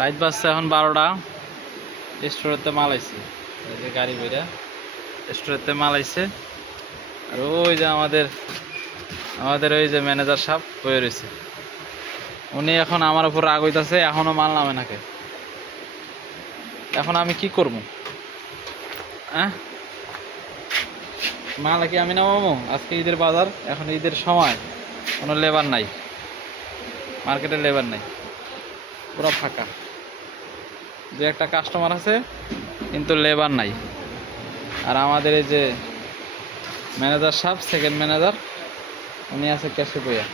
রাত বাজছে এখন 12টা। স্টোরেতে মাল আইছে, এই যে গাড়ি বইরা স্টোরেতে মাল আইছে। আর ওই যে আমাদের ওই যে ম্যানেজার সাহেব বয়ে রয়েছে, উনি এখন আমার উপর রাগ হইতাছে, এখনো মাল নামে নাকে। এখন আমি কি করব? হ্যাঁ, মাল কি আমি নামাবো? আজকে ঈদের বাজার, এখন ঈদের সময়, কোনো লেবার নাই, মার্কেটে লেবার নাই, পুরো ফাঁকা। দু একটা কাস্টমার আছে কিন্তু লেবার নাই। আর আমাদের এই যে ম্যানেজার সাহেব, সেকেন্ড ম্যানেজার, উনি আছে ক্যাশে বইয়া।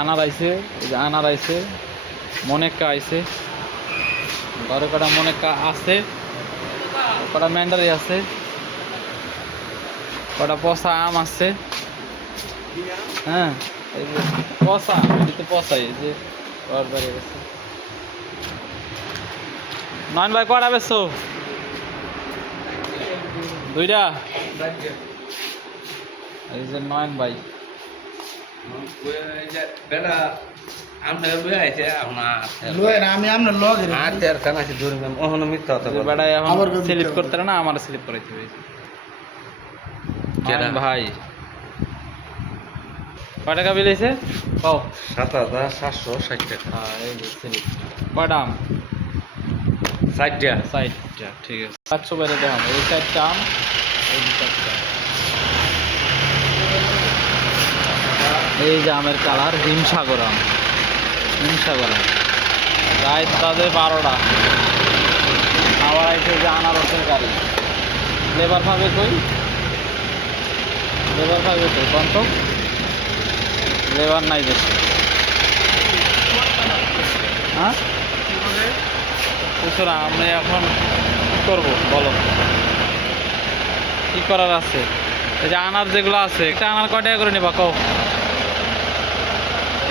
আনার আইছে, এই যে আনার আইছে, মনেক্কা আইছে, ঘরে কটা মনেক্কা আছে, কটা ম্যান্ডারি আছে, কটা পচা আম আছে। হ্যাঁ, এই যে পচা, তো পচাই, এই যে ঘর বেড়ে গেছে। নয়ন ভাই কটা বেছো? দুইটা। এই যে নয়ন ভাই আমি বেড়ায় এখন স্লিপ করতে না, আমার স্লিপ করাইতে হয়েছে। ভাই কয় টাকা বিল হয়েছে? পাও ৭,৭৬০ টাকা। এই যে স্লিপ কয়টা আম? ৬০টা। ৬০টা, ঠিক আছে। ৭০০ বাইরে দেখাম, এই ৪টা আম, এই ৪টা। এই যে আমের কালার হিমসাগর আম, হিমসাগর আম। রাত বাজে 12টা, আবার আইসে যে আনারসের গাড়ি। লেবার পাবে কই? লেবার পাবে কই কন্ত? লেবার নাই বেশি। হ্যাঁ, বুঝছো না? আমি এখন কী করবো বলো? কী করার আছে? এই যে আনার যেগুলো আছে, একটা আনার কয় টাকা করে নেবা কও?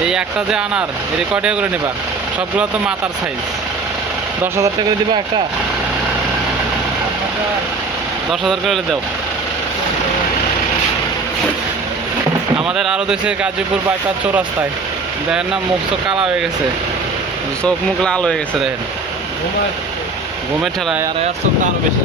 এই একটা যে আনার, এর কয় টাকা করে নেবা? সবগুলো তো মাথার সাইজ। 10,000 টাকা করে দিবা একটা? 10,000 করে দাও। আমাদের আরো দেশে গাজীপুর বাইপাস চৌরাস্তায় দেখেন না, মুখ তো কালা হয়ে গেছে, চোখ মুখ লাল হয়ে গেছে দেখেন, ঘুমের ঠেলায়। আর এর চোখ তো আরো বেশি।